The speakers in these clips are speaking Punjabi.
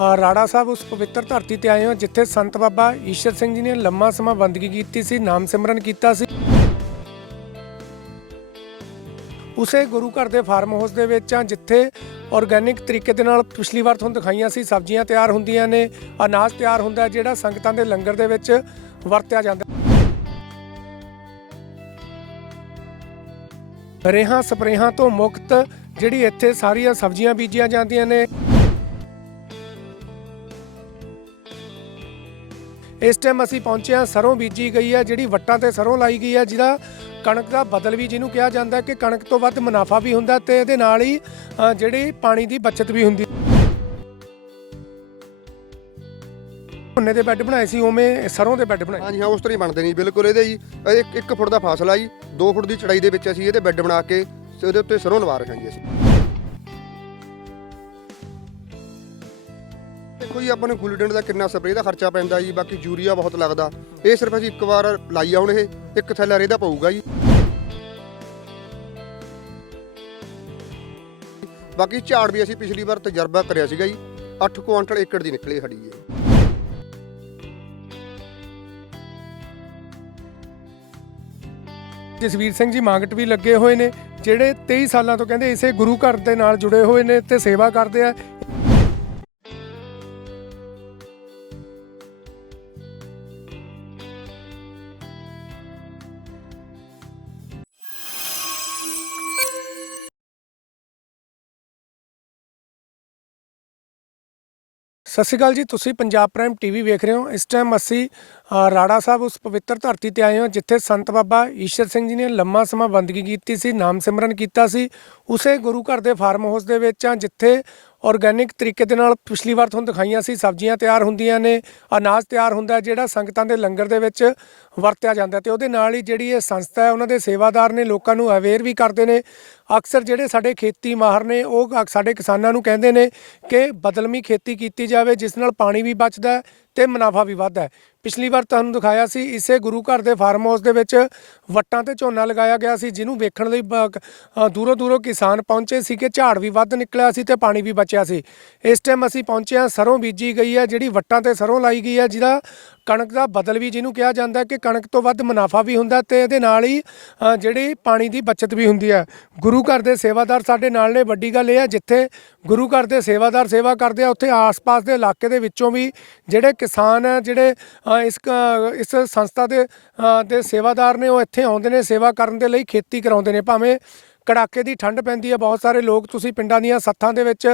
ਰਾੜਾ ਸਾਹਿਬ ਉਸ ਪਵਿੱਤਰ ਧਰਤੀ ਤੇ ਆਏ ਹਾਂ, ਜਿੱਥੇ ਸੰਤ ਬਾਬਾ ਈਸ਼ਰ ਸਿੰਘ ਜੀ ਨੇ ਲੰਮਾ ਸਮਾਂ ਬੰਦਗੀ ਕੀਤੀ ਸੀ, ਨਾਮ ਸਿਮਰਨ ਕੀਤਾ ਸੀ। ਉਸੇ ਗੁਰੂ ਘਰ ਦੇ ਫਾਰਮ ਹਾਊਸ ਦੇ ਵਿੱਚ ਆ, ਜਿੱਥੇ ਆਰਗੈਨਿਕ ਤਰੀਕੇ ਦੇ ਨਾਲ ਪਿਛਲੀ ਵਾਰ ਤੁਹਾਨੂੰ ਦਿਖਾਈਆਂ ਸੀ, ਸਬਜ਼ੀਆਂ ਤਿਆਰ ਹੁੰਦੀਆਂ ਨੇ, ਅਨਾਜ ਤਿਆਰ ਹੁੰਦਾ ਜਿਹੜਾ ਸੰਗਤਾਂ ਦੇ ਲੰਗਰ ਦੇ ਵਿੱਚ ਵਰਤਿਆ ਜਾਂਦਾ ਰੇਹਾਂ, ਸਪਰੇਹਾਂ ਤੋਂ ਮੁਕਤ, ਜਿਹੜੀ ਇੱਥੇ ਸਾਰੀਆਂ ਸਬਜ਼ੀਆਂ ਬੀਜੀਆਂ ਜਾਂਦੀਆਂ ਨੇ। ਇਸ ਟਾਈਮ ਅਸੀਂ ਪਹੁੰਚੇ ਹਾਂ ਸਰੋਂ ਬੀਜੀ ਗਈ ਹੈ ਜਿਹੜੀ ਵੱਟਾਂ ਤੇ ਸਰੋਂ ਲਾਈ ਗਈ ਹੈ ਜਿਹਦਾ ਕਣਕ ਦਾ ਬਦਲ ਵੀ ਜਿਹਨੂੰ ਕਿਹਾ ਜਾਂਦਾ ਕਿ ਕਣਕ ਤੋਂ ਵੱਧ ਮੁਨਾਫਾ ਵੀ ਹੁੰਦਾ ਤੇ ਇਹਦੇ ਨਾਲ ਹੀ ਅ, ਜਿਹੜੀ ਪਾਣੀ ਦੀ ਬਚਤ ਵੀ ਹੁੰਦੀ ਝੋਨੇ ਦੇ ਬੈੱਡ ਬਣਾਏ ਸੀ ਉਵੇਂ ਸਰੋਂ ਦੇ ਬੈੱਡ ਬਣਾਏ। ਹਾਂਜੀ ਹਾਂ ਉਸ ਤਰ੍ਹਾਂ ਹੀ ਬਣਦੇ ਨਹੀਂ ਬਿਲਕੁਲ ਇਹਦੇ ਜੀ। ਇਹ ਇੱਕ ਇੱਕ ਫੁੱਟ ਦਾ ਫਾਸਲਾ ਜੀ 2 ਫੁੱਟ ਦੀ ਚੜਾਈ ਦੇ ਵਿੱਚ ਅਸੀਂ ਇਹਦੇ ਬੈੱਡ ਬਣਾ ਕੇ ਤੇ ਉਹਦੇ ਉੱਤੇ ਸਰੋਂ ਲਵਾ ਰਹੇ ਹਾਂ ਜੀ ਅਸੀਂ। ਦੇਖੋ ਜੀ, ਆਪਾਂ ਨੂੰ ਗੁਲੀਡੈਂਟ ਦਾ ਕਿੰਨਾ ਸਪਰੇਅ ਦਾ ਖਰਚਾ ਪੈਂਦਾ ਜੀ, ਬਾਕੀ ਯੂਰੀਆ ਬਹੁਤ ਲੱਗਦਾ। ਇਹ ਸਿਰਫ ਅਸੀਂ ਇੱਕ ਵਾਰ ਲਾਈ ਆਉਣ ਇਹ, ਇੱਕ ਥੈਲਾ ਰੇਦਾ ਪਊਗਾ ਜੀ। ਬਾਕੀ ਝਾੜ ਵੀ ਅਸੀਂ ਪਿਛਲੀ ਵਾਰ ਤਜਰਬਾ ਕਰਿਆ ਸੀਗਾ ਜੀ 8 ਕੁਆਂਟਲ ਏਕੜ ਦੀ ਨਿਕਲੀ ਸਾਡੀ ਜੀ ਜਸਵੀਰ ਸਿੰਘ ਜੀ, ਮਾਂਗਟ ਵੀ ਲੱਗੇ ਹੋਏ ਨੇ, ਜਿਹੜੇ 23 ਸਾਲਾਂ ਤੋਂ ਕਹਿੰਦੇ ਇਸੇ ਗੁਰੂ ਘਰ ਦੇ ਨਾਲ ਜੁੜੇ ਹੋਏ ਨੇ ਤੇ ਸੇਵਾ ਕਰਦੇ ਆ। ਸਤਿ ਸ਼੍ਰੀ ਅਕਾਲ ਜੀ, ਤੁਸੀਂ ਪੰਜਾਬ ਪ੍ਰਾਈਮ ਟੀਵੀ ਵੇਖ ਰਹੇ ਹੋ। ਇਸ ਟਾਈਮ ਅਸੀਂ ਰਾੜਾ ਸਾਹਿਬ ਉਸ ਪਵਿੱਤਰ ਧਰਤੀ ਤੇ ਆਏ ਹਾਂ, ਜਿੱਥੇ ਸੰਤ ਬਾਬਾ ਈਸ਼ਰ ਸਿੰਘ ਜੀ ਨੇ ਲੰਮਾ ਸਮਾਂ ਬੰਦਗੀ ਕੀਤੀ ਸੀ, ਨਾਮ ਸਿਮਰਨ ਕੀਤਾ ਸੀ। ਉਸੇ ਗੁਰੂ ਘਰ ਦੇ ਫਾਰਮ ਹਾਊਸ ਦੇ ਵਿੱਚ ਆ ਜਿੱਥੇ ਆਰਗੈਨਿਕ ਤਰੀਕੇ ਦੇ ਨਾਲ ਪਿਛਲੀ ਵਾਰ ਤੁਹਾਨੂੰ ਦਿਖਾਈਆਂ ਸੀ, ਸਬਜ਼ੀਆਂ ਤਿਆਰ ਹੁੰਦੀਆਂ ਨੇ, ਅਨਾਜ ਤਿਆਰ ਹੁੰਦਾ ਜਿਹੜਾ ਸੰਗਤਾਂ ਦੇ ਲੰਗਰ ਦੇ ਵਿੱਚ ਵਰਤਿਆ ਜਾਂਦਾ ਹੈ ਤੇ ਉਹਦੇ ਨਾਲ ਹੀ ਜਿਹੜੀ ਇਹ ਸੰਸਥਾ ਹੈ, ਉਹਨਾਂ ਦੇ ਸੇਵਾਦਾਰ ਨੇ ਲੋਕਾਂ ਨੂੰ ਅਵੇਅਰ ਵੀ ਕਰਦੇ ਨੇ। ਅਕਸਰ ਜਿਹੜੇ ਸਾਡੇ ਖੇਤੀ ਮਾਹਰ ਨੇ, ਉਹ ਸਾਡੇ ਕਿਸਾਨਾਂ ਨੂੰ ਕਹਿੰਦੇ ਨੇ ਕਿ ਬਦਲਮੀ ਖੇਤੀ ਕੀਤੀ ਜਾਵੇ, ਜਿਸ ਨਾਲ ਪਾਣੀ ਵੀ ਬਚਦਾ ਹੈ ਤੇ ਮੁਨਾਫਾ ਵੀ ਵੱਧਦਾ ਪਿਛਲੀ ਵਾਰ ਤੁਹਾਨੂੰ ਦਿਖਾਇਆ ਸੀ, ਇਸੇ ਗੁਰੂ ਘਰ ਦੇ ਫਾਰਮ ਹਾਊਸ ਦੇ ਵਿੱਚ ਵੱਟਾਂ ਤੇ ਝੋਨਾ ਲਗਾਇਆ ਗਿਆ ਸੀ, ਜਿਹਨੂੰ ਵੇਖਣ ਲਈ ਬ- ਦੂਰੋਂ ਦੂਰੋਂ ਕਿਸਾਨ ਪਹੁੰਚੇ ਸੀ ਕਿ ਝਾੜ ਵੀ ਵੱਧ ਨਿਕਲਿਆ ਸੀ ਤੇ ਪਾਣੀ ਵੀ ਬਚਿਆ ਸੀ। ਇਸ ਟਾਈਮ ਅਸੀਂ ਪਹੁੰਚੇ ਹਾਂ, ਸਰੋਂ ਬੀਜੀ ਗਈ ਹੈ, ਜਿਹੜੀ ਵੱਟਾਂ ਤੇ ਸਰੋਂ ਲਾਈ ਗਈ ਹੈ, ਜਿਹਦਾ ਕਣਕ ਦਾ ਬਦਲ ਵੀ ਜਿਹਨੂੰ ਕਿਹਾ ਜਾਂਦਾ ਕਿ ਕਣਕ ਤੋਂ ਵੱਧ ਮੁਨਾਫਾ ਵੀ ਹੁੰਦਾ ਤੇ ਇਹਦੇ ਨਾਲ ਹੀ ਜਿਹੜੀ ਪਾਣੀ ਦੀ ਬਚਤ ਵੀ ਹੁੰਦੀ ਹੈ। ਗੁਰੂ ਘਰ ਦੇ ਸੇਵਾਦਾਰ ਸਾਡੇ ਨਾਲ ਨੇ, ਵੱਡੀ ਗੱਲ ਇਹ ਹੈ, ਜਿੱਥੇ ਗੁਰੂ ਘਰ ਦੇ ਸੇਵਾਦਾਰ ਸੇਵਾ ਕਰਦੇ ਆ, ਉੱਥੇ ਆਸ-ਪਾਸ ਦੇ ਇਲਾਕੇ ਦੇ ਵਿੱਚੋਂ ਵੀ ਜਿਹੜੇ ਕਿਸਾਨ ਹੈ ਜਿਹੜੇ ਇਸ ਇਸ ਸੰਸਥਾ ਦੇ ਦੇ ਸੇਵਾਦਾਰ ਨੇ ਉਹ ਇੱਥੇ ਆਉਂਦੇ ਨੇ ਸੇਵਾ ਕਰਨ ਦੇ ਲਈ ਖੇਤੀ ਕਰਾਉਂਦੇ ਨੇ। ਭਾਵੇਂ ਕੜਾਕੇ ਦੀ ਠੰਡ ਪੈਂਦੀ ਹੈ ਬਹੁਤ ਸਾਰੇ ਲੋਕ ਤੁਸੀਂ ਪਿੰਡਾਂ ਦੀਆਂ ਸੱਥਾਂ ਦੇ ਵਿੱਚ